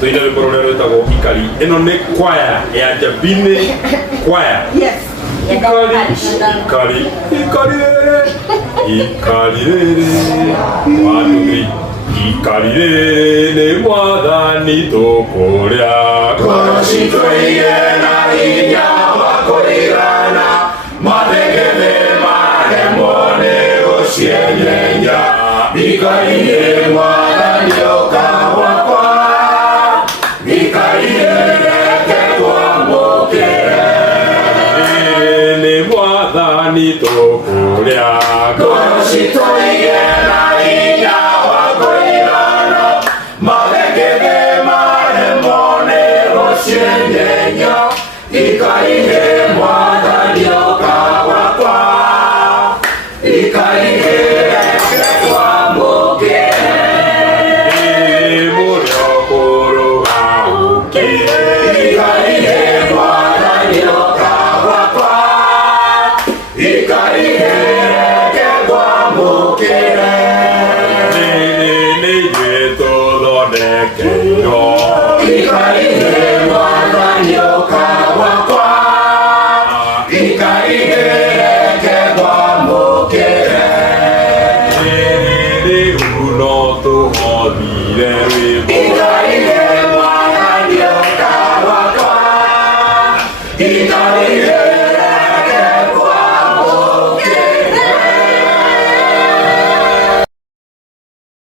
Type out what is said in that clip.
Tuina rwimbo ruria rwitagwo Ikari. Ino ni kwaya ya Njabini kwaya. Yes. Ikari. Ikari rere. One, two, three. Ikari rere ni mwathani tukuria. Ngoro citũ igĩe na hinya wa kũigana, mathegene maremwo nĩ gũcienyenya. Ikari nĩ mwathani